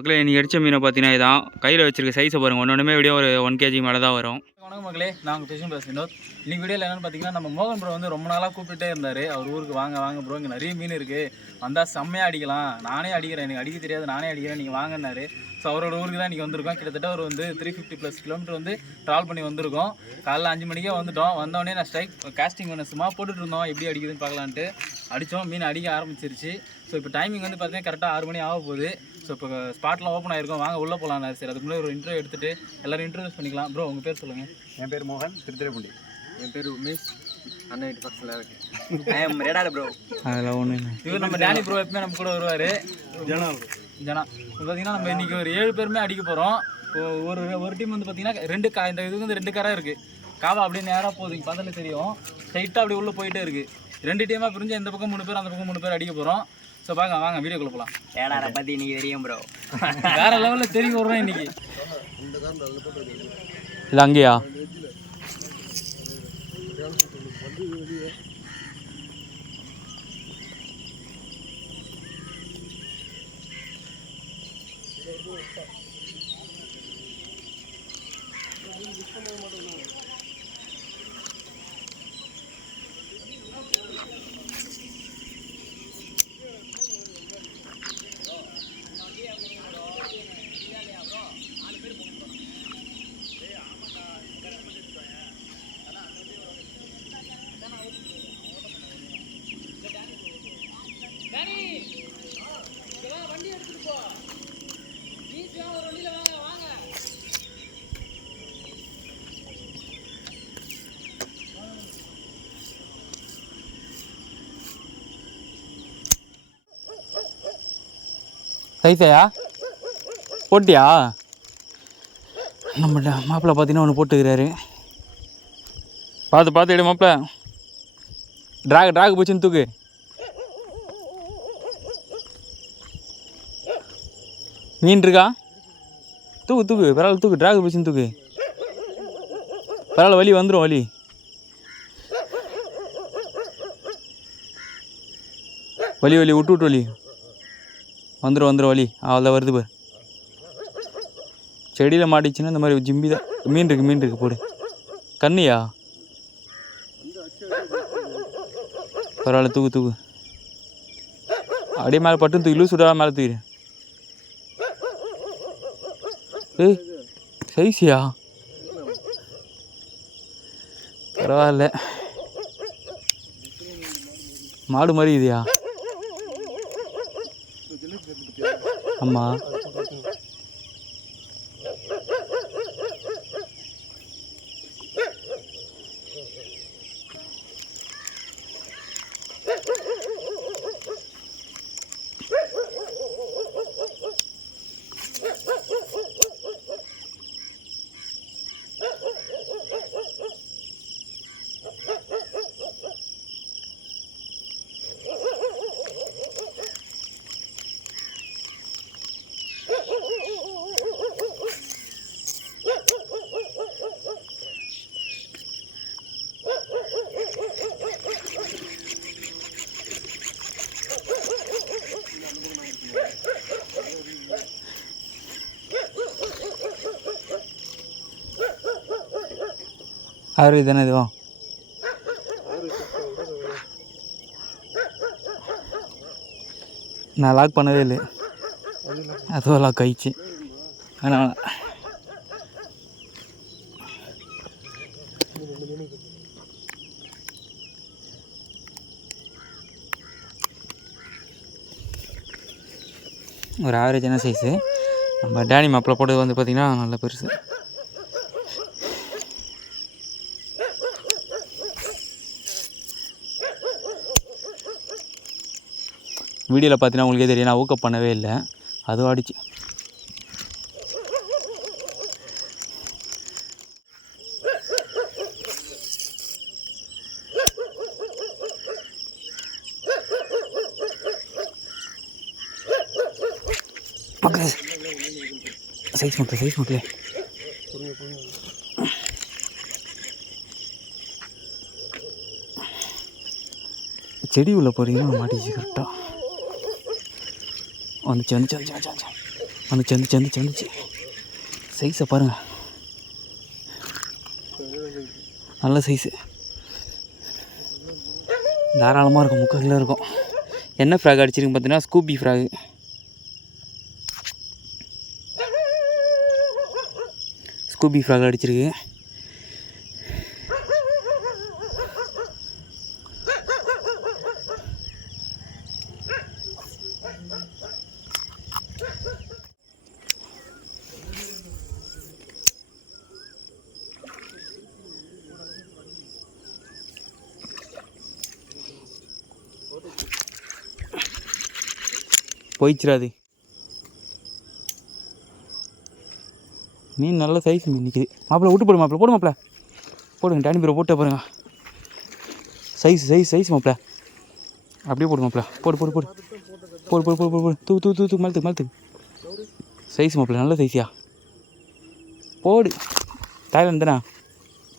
மக்களே இன்றைக்கி அடித்த மீனை பார்த்தீங்கன்னா இதான் கையில் வச்சிருக்க சைஸை பாருங்கள் ஒன்று ஒன்றுமே வீடியோ ஒரு ஒன் கேஜி மேலே தான் வரும். வணக்கம் மக்களே நாங்கள் பேசும் பேச வினோத் இன்னைக்கு வீடியோவில் என்னென்னு பார்த்தீங்கன்னா நம்ம மோகன் ப்ரோ வந்து ரொம்ப நாளாக கூப்பிட்டே இருந்தார். அவர் ஊருக்கு வாங்க வாங்க ப்ரோ இங்கே நிறைய மீன் இருக்குது வந்தால் செம்மையாக அடிக்கலாம். நானே அடிக்கிறேன். எனக்கு அடிக்க தெரியாது. நானே அடிக்கிறேன். நீங்கள் வாங்கினாரு ஸோ அவரோட ஊருக்கு தான் இன்றைக்கி வந்திருக்கோம். கிட்டத்தட்ட ஒரு வந்து த்ரீ ஃபிஃப்டி ப்ளஸ் கிலோமீட்டர் வந்து ட்ராவல் பண்ணி வந்திருக்கோம். காலைல அஞ்சு மணிக்கே வந்துட்டோம். வந்தோடனே நான் ஸ்ட்ரைக் காஸ்டிங் பண்ண சும்மா போட்டுட்டு இருந்தோம். எப்படி அடிக்குதுன்னு பார்க்கலான்ட்டு. அடித்தோம் மீன் அடிக்க ஆரம்பிச்சிருச்சு. ஸோ இப்போ டைமிங் வந்து பார்த்தீங்கன்னா கரெக்டாக ஆறு மணி ஆக போகுது. ஸோ இப்போ ஸ்பாட்டில் ஓப்பன் ஆயிருக்கோம். வாங்க உள்ளே போகலாம் சரி அதுக்கு முன்னாடி ஒரு இன்டர்வியூ எடுத்துட்டு எல்லாரும் இன்ட்ரடியூஸ் பண்ணிக்கலாம். ப்ரோ உங்கள் பேர் சொல்லுங்கள் என் பேர் மோகன் திருத்துறைப்பூண்டி. என் பேர் உமேஷ். அண்ணன் வீட்டு பக்கத்தில் இருக்கு ப்ரோ அதில் ஒன்று இவர் நம்ம டேனி ப்ரோ எப்பவுமே நம்ம கூட வருவார். ஜனா. ஜனா. இப்போ பார்த்தீங்கன்னா நம்ம இன்னைக்கு ஒரு ஏழு பேருமே அடிக்க போகிறோம் இப்போ ஒரு ஒரு டீம் வந்து பார்த்தீங்கன்னா ரெண்டு கா இந்த இது வந்து ரெண்டு காராக இருக்குது காவா அப்படியே நேராக போகுது. பார்த்தாலே தெரியும். ஸ்ட்ரைட்டாக அப்படி உள்ளே போயிட்டே இருக்குது ரெண்டு டீமாக பிரிஞ்சு இந்த பக்கம் மூணு பேர் அந்த பக்கம் மூணு பேர் அடிக்க போகிறோம் ஸோ பாங்க வாங்க வீடியோக்குள்ள போகலாம் ஏடாரை பற்றி நீ தெரியும் ப்ரோ வேற லெவலில் தெரிய வர்றோம் இன்னைக்கு. இது அங்கேயா? சைஸையா? போட்டியா? நம்ம மாப்பிள்ளை பார்த்தீங்கன்னா ஒன்று போட்டுக்கிறாரு. பார்த்து பார்த்து எடு மாப்பிள்ள. ட்ராக் ட்ராக் போச்சுன்னு தூக்கு. மீன் இருக்கா தூக்கு தூக்கு. பரவாயில்ல தூக்கு ட்ராக் போச்சுன்னு தூக்கு. பரவாயில்ல வலி வந்துடும் வலி. வலி வலி விட்டு விட்டு வலி. வந்துடும் வந்துடும் வழி அவ்வளோ வருது பாரு. செடியில் மாட்டிச்சுன்னா இந்த மாதிரி ஜிம்பி தான். மீன் இருக்குது மீன் இருக்குது போடு. கண்ணியா? பரவாயில்ல தூக்கு தூக்கு. அப்படியே மேலே பட்டு தூக்கி லூஸ் விடாத மேலே தூக்கிடு. ஏய் சைஸியா? பரவாயில்ல. மாடு மாதிரி இதுயா? ஆமாம் ஆறு தானே இதுவும் நான் லாக் பண்ணவே இல்லை அதுவும் லாக் ஆயிடுச்சு. ஆனால் ஒரு ஆவரேஜான சைஸு நம்ம டேனி மாப்பிள்ள போட்டது வந்து பார்த்திங்கன்னா நல்ல பெருசு. வீடியோவில் பார்த்தீங்கன்னா உங்களுக்கே தெரியும். நான் ஊக்கப் பண்ணவே இல்லை. அதுவும் அடிச்சு. சைஸ் மட்டும் சைஸ் மட்டும் செடி உள்ள போறீங்கன்னா மாட்டிச்சு கரெக்டாக வந்துச்சு வந்துச்சு வந்துச்சு வந்துச்சு வந்துச்சு. வந்துச்சு வந்துச்சு வந்துச்சு வந்துச்சு. சைஸை பாருங்கள் நல்ல சைஸு தாராளமாக இருக்கும் முக்கால் இருக்கும். என்ன ஃப்ராக் அடிச்சிருக்கு பார்த்தீங்கன்னா ஸ்கூபி ஃப்ராகு ஸ்கூபி ஃப்ராக் அடிச்சிருக்கு. போயிச்சிடாது. மீன் நல்ல சைஸ் மீன் நிற்கிது மாப்பிள்ள விட்டு போடு மாப்பிள்ள போடு மாப்பிள்ள. போடுங்க டேனி பீரோ போட்டு பாருங்க. சைஸ் சைஸ் சைஸ் மாப்பிள்ள. அப்படியே போடு மாப்பிள்ள. போடு போடு போடு. போடு போடு போடு போடு. போடு தூ தூ தூ தூ மேலே மேலே சைஸ் மாப்பிள்ள நல்ல சைஸியா போடு. தாய்லாந்து தானே?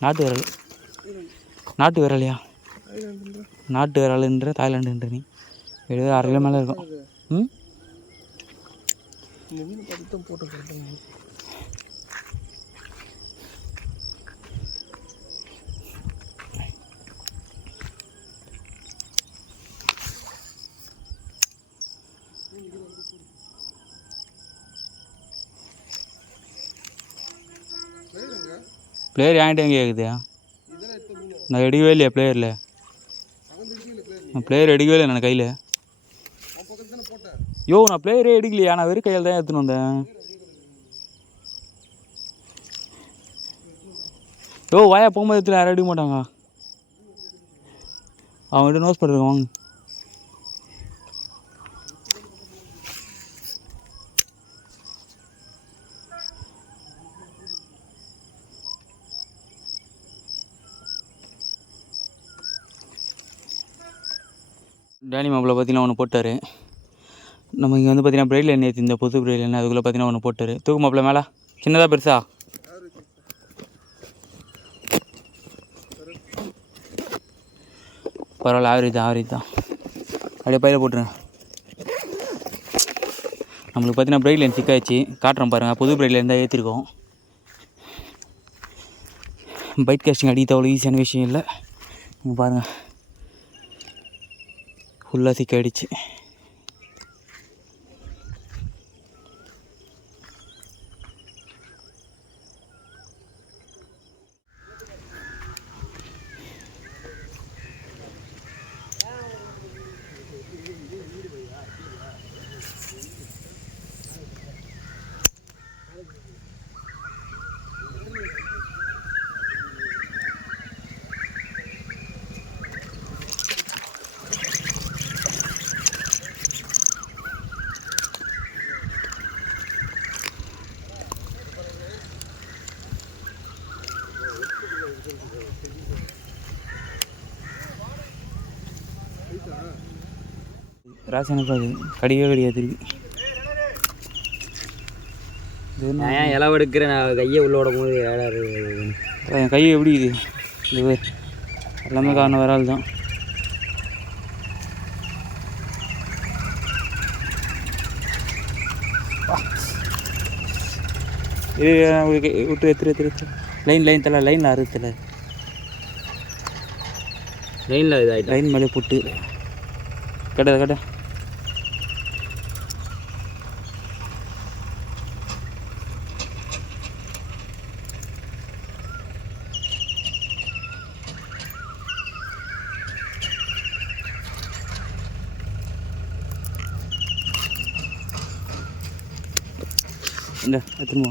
நாட்டு விரல். நாட்டு விரலையா நாட்டு விரலுன்ற தாய்லாண்டுன்ற நீ. எழுபது அரை கிலோ மேலே இருக்கும். ம்? இந்த மீன் பார்த்துட்டு போட்டு கொடுத்துருங்க. பிளேயர் என்கிட்ட எங்கே கேட்குது நான் எடுக்கவே இல்லையா பிளேயரில் பிளேயர் எடுக்கவே இல்லை நான் கையில்? யோ நான் பிளேயரே எடுக்கலையா. நான் வெறும் கையில் தான் எடுத்துன்னு வந்தேன். யோ வாயா போகும்போது எடுத்துல யாரும் எடுக்க மாட்டாங்க. அவங்ககிட்ட நோஸ் பண்ணுறேன் வாங்க. டேனி மாப்பிள்ள பார்த்தீங்கன்னா ஒன்று போட்டார். நம்ம இங்கே வந்து பார்த்தீங்கன்னா பிரெயில் நேற்று இந்த புது பிரெயில் எண்ணெய் அதுக்குள்ளே பார்த்தீங்கன்னா ஒன்று போட்டுரு. தூக்கு மாப்பிள்ள மேலே. சின்னதாக பெருசா? பரவாயில்ல ஆவரேஜ் தான் ஆவரேஜ் தான் அப்படியே பையில போட்டுருங்க. நம்மளுக்கு பார்த்தீங்கன்னா பிரெயில் லைன் சிக்காயிடுச்சு காட்டுறோம் பாருங்கள் புது பிரெயில் தான் ஏற்றிருக்கோம் பைட் காஸ்டிங் அடிக்கிறது அவ்வளோ ஈஸியான விஷயம் இல்லை. நீங்கள் பாருங்கள் ஃபுல்லாக சிக்காயிடுச்சு ராசனப்பா அது கடிக்கவே கடியாது திருப்பி? நான் ஏன் இலவு எடுக்கிறேன்? நான் கையை உள்ள விடும் போது என் கை எப்படி இது? இது பாரு. எல்லாமே காரணம் வரால் தான். இது விட்டு எத்திரி எத்திரி லைன் லைன் தலை லைனில் அறுத்தல லைனில் இதாகிட்டேன் லைன் மேலே போட்டு. கட்ட கட்ட இந்த எத்தனை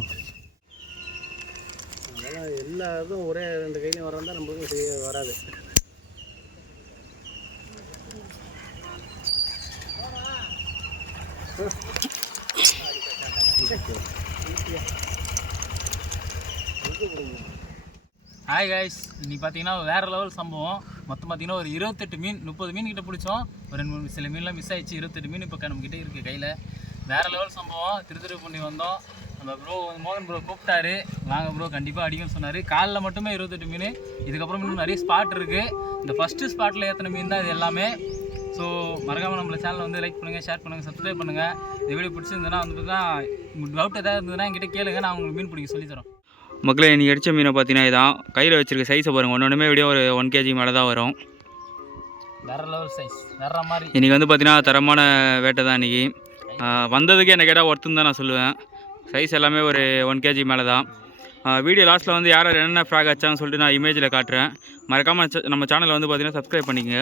எல்லா இதுவும் ஒரே ரெண்டு கையிலையும் வரந்தா நம்மளுக்கும் சரியா வராது. ஹாய் காய்ஸ் இன்னைக்கு பார்த்தீங்கன்னா வேறு லெவல் சம்பவம். மொத்தம் பார்த்தீங்கன்னா ஒரு இருபத்தெட்டு மீன் முப்பது மீன் கிட்ட பிடிச்சோம். ஒரு ரெண்டு மூணு சில மீன்லாம் மிஸ் ஆயிடுச்சு. இருபத்தெட்டு மீன் இப்போ நம்மக்கிட்ட இருக்குது கையில். வேறு லெவல் சம்பவம். திருத்திருப்பண்ணி வந்தோம். நம்ம ப்ரோ மோகன் ப்ரோ கூப்பிட்டாரு. வாங்க ப்ரோ கண்டிப்பாக அடிக்கும்னு சொன்னார். காலைல மட்டுமே இருபத்தெட்டு மீன். இதுக்கப்புறம் இன்னும் நிறைய ஸ்பாட் இருக்குது இந்த ஃபஸ்ட்டு ஸ்பாட்டில் ஏற்றின மீன் தான் இது எல்லாமே. ஸோ மறக்காமல் நம்மள சேனலை வந்து லைக் பண்ணுங்கள் ஷேர் பண்ணுங்கள் சப்ஸ்கிரைப் பண்ணுங்கள் இந்த வீடியோ பிடிச்சிருந்ததுன்னா வந்து பார்த்தீங்கன்னா டவுட் ஏதாவது இருந்ததுன்னா என்கிட்ட கேளுங்க. நான் உங்களுக்கு மீன் பிடிக்க சொல்லித் தரோம். மக்களே இன்றைக்கி அடித்த மீனை பார்த்தீங்கன்னா இதான். கையில் வச்சிருக்க சைஸை பாருங்கள் ஒன்று ஒன்றுமே விட ஒரு ஒன் கேஜி மேலே தான் வரும். வேற லெவல் சைஸ் வேற மாதிரி. இன்றைக்கி வந்து பார்த்தீங்கன்னா தரமான வேட்டை தான் இன்றைக்கி வந்ததுக்கு என்ன கேட்டால் ஒருத்தன் தான் நான் சொல்லுவேன். சைஸ் எல்லாமே ஒரு ஒன் கேஜி மேலே தான் வீடியோ லாஸ்ட்டில் வந்து யார் யார் என்னென்ன ஃப்ராக் ஆச்சான்னு சொல்லிட்டு நான் இமேஜில் காட்டுறேன். மறக்காமல் நம்ம சேனலை வந்து பார்த்திங்கன்னா சப்ஸ்கிரைப் பண்ணிக்கங்க.